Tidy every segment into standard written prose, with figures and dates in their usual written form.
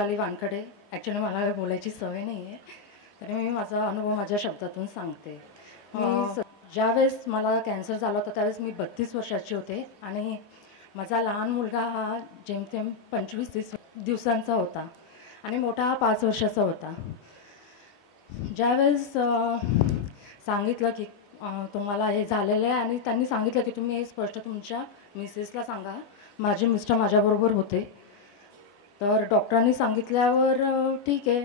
Vaishali Wankhede. Actually मला बोलायची सवय नाही आहे, तरी मी माझा अनुभव माझ्या शब्दातून सांगते. ज्यावेळेस मला कॅन्सर झाला होता त्यावेळेस मी 32 वर्षाची होते आणि माझा लहान मुलगा हा जेमतेम 25-30 दिवसांचा होता आणि मोठा हा 5 वर्षाचा होता. ज्यावेळेस सांगितलं की तुम्हाला हे झालेलं आहे आणि त्यांनी सांगितलं की तुम्ही हे स्पष्ट तुमच्या मिसेसला सांगा. माझे मिस्टर माझ्याबरोबर होते. तर डॉक्टरांनी सांगितल्यावर ठीक आहे,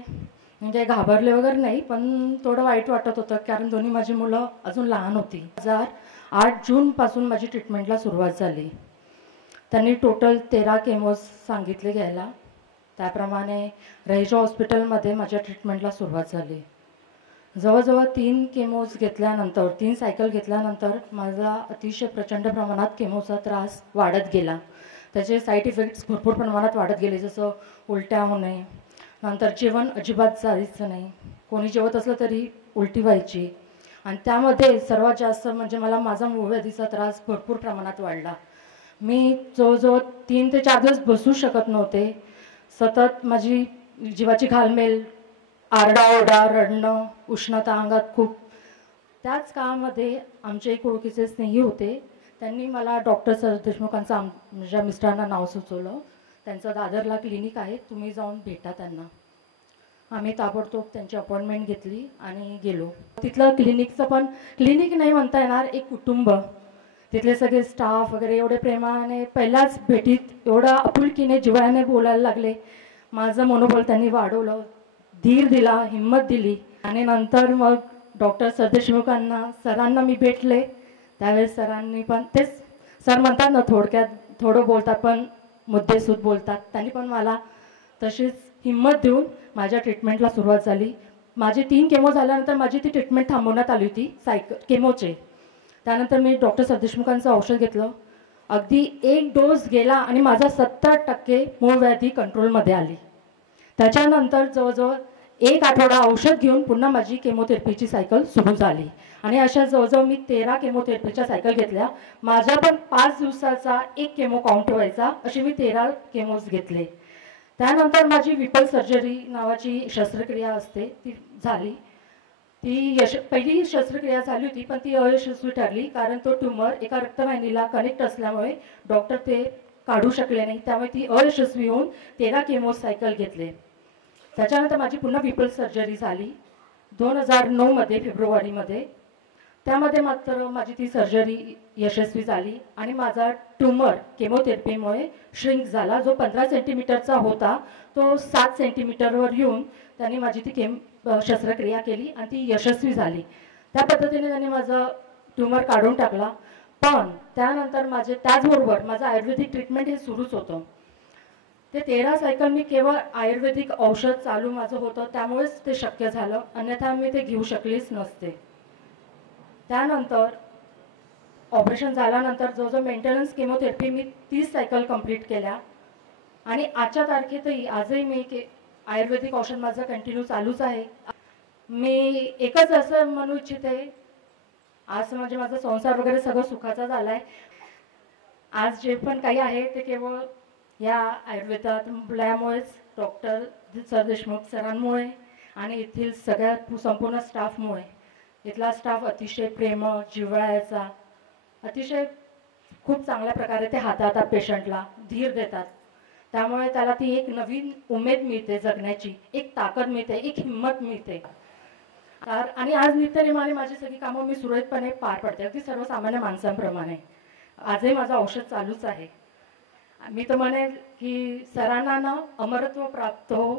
म्हणजे घाबरले वगैरे नाही, पण थोडं वाईट वाटत होतं कारण दोन्ही माझी मुलं अजून लहान होती. 2008 जूनपासून माझी ट्रीटमेंटला सुरुवात झाली. त्यांनी टोटल 13 केमोज सांगितले घ्यायला. त्याप्रमाणे रहिजा हॉस्पिटलमध्ये माझ्या ट्रीटमेंटला सुरुवात झाली. जवळजवळ 3 केमोज घेतल्यानंतर 3 सायकल घेतल्यानंतर माझा अतिशय प्रचंड प्रमाणात केमोचा त्रास वाढत गेला. त्याचे साईड इफेक्ट्स भरपूर प्रमाणात वाढत गेले, जसं उलट्या होणे, नंतर जेवण अजिबात जायचं नाही, कोणी जेवत असलं तरी उलटी व्हायची आणि त्यामध्ये सर्वात जास्त म्हणजे मला माझा मूळव्याधीचा त्रास भरपूर प्रमाणात वाढला. मी जवळजवळ 3 ते 4 दिवस बसू शकत नव्हते. सतत माझी जीवाची घालमेल, आरडाओरडा, रडणं, उष्णता अंगात खूप. त्याच काळामध्ये आमचे एक ओळखीचे स्नेही होते, त्यांनी मला डॉक्टर सर देशमुखांचं माझ्या मिस्टरांना नाव सुचवलं. त्यांचं दादरला क्लिनिक आहे, तुम्ही जाऊन भेटा त्यांना. आम्ही ताबडतोब त्यांची अपॉइंटमेंट घेतली आणि गेलो. तिथलं क्लिनिकचं पण क्लिनिक नाही म्हणता येणार, एक कुटुंब. तिथले सगळे स्टाफ वगैरे एवढे प्रेमाने पहिल्याच भेटीत एवढं आपुलकीने जिव्हाळ्याने बोलायला लागले. माझं मनोबल त्यांनी वाढवलं, धीर दिला, हिंमत दिली आणि नंतर मग डॉक्टर सरदेशमुखांना सरांना मी भेटले. त्यावेळेस सरांनी पण तेच सर म्हणतात ना, थोडक्यात थोडं बोलतात पण मुद्देसूद बोलतात. त्यांनी पण मला तशीच हिंमत देऊन माझ्या ट्रीटमेंटला सुरुवात झाली. माझे 3 केमो झाल्यानंतर माझी ती ट्रीटमेंट थांबवण्यात आली होती केमोचे. त्यानंतर मी डॉक्टर सरदेशमुखांचं औषध घेतलं. अगदी 1 डोस गेला आणि माझा 70% मूळव्याधी कंट्रोलमध्ये आली. त्याच्यानंतर जवळजवळ 1 आठवडा औषध घेऊन पुन्हा माझी केमोथेरपीची सायकल सुरू झाली आणि अशा जवळजवळ मी 13 केमोथेरपीच्या सायकल घेतल्या. माझ्या पण 5 दिवसाचा 1 केमो काउंट ठेवायचा, अशी मी 13 केमोज घेतले. त्यानंतर माझी विपल सर्जरी नावाची शस्त्रक्रिया असते ती झाली. ती पहिली शस्त्रक्रिया झाली होती पण ती अयशस्वी ठरली कारण तो ट्यूमर एका रक्तवाहिनीला कनेक्ट असल्यामुळे डॉक्टर ते काढू शकले नाही. त्यामुळे ती अयशस्वी होऊन 13 केमो सायकल घेतले. त्याच्यानंतर माझी पुन्हा विपल सर्जरी झाली 2009 फेब्रुवारीमध्ये. त्यामध्ये मात्र माझी ती सर्जरी यशस्वी झाली आणि माझा ट्यूमर केमोथेरपीमुळे श्रिंक झाला. जो 15 सेंटीमीटरचा होता तो 7 सेंटीमीटरवर येऊन त्यांनी माझी ती शस्त्रक्रिया केली आणि ती यशस्वी झाली. त्या पद्धतीने त्यांनी माझं ट्यूमर काढून टाकला. पण त्यानंतर त्याचबरोबर माझं आयुर्वेदिक ट्रीटमेंट हे सुरूच होतं. ते 13 सायकल मी केवळ आयुर्वेदिक औषध चालू माझं होतं त्यामुळेच ते शक्य झालं, अन्यथा मी ते घेऊ शकलीच नसते. त्यानंतर ऑपरेशन झाल्यानंतर जवळजवळ मेंटेनन्स केमोथेरपी मी 30 सायकल कंप्लीट केल्या आणि आजच्या तारखेतही आजही मी आयुर्वेदिक औषध माझं कंटिन्यू चालूच आहे. मी एकच असं म्हणू इच्छिते, आज म्हणजे माझा संसार वगैरे सगळं सुखाचा झाला आहे. आज जे पण काही आहे ते केवळ या आयुर्वेदात मुलामुळेच, डॉक्टर सरदेशमुख सरांमुळे आणि येथील सगळ्या संपूर्ण स्टाफमुळे. इथला स्टाफ अतिशय प्रेमळ, जिव्हाळ्याचा, अतिशय खूप चांगल्या प्रकारे ते हाताळतात, पेशंटला धीर देतात. त्यामुळे त्याला ती एक नवीन उमेद मिळते जगण्याची, एक ताकद मिळते, एक हिंमत मिळते. आणि आज नित्यनेमाने माझी सगळी कामं मी सुरळीतपणे पार पडते, अगदी सर्वसामान्य माणसांप्रमाणे. आजही माझं औषध चालूच आहे. मी तर म्हणेल की सरांना अमरत्व प्राप्त हो.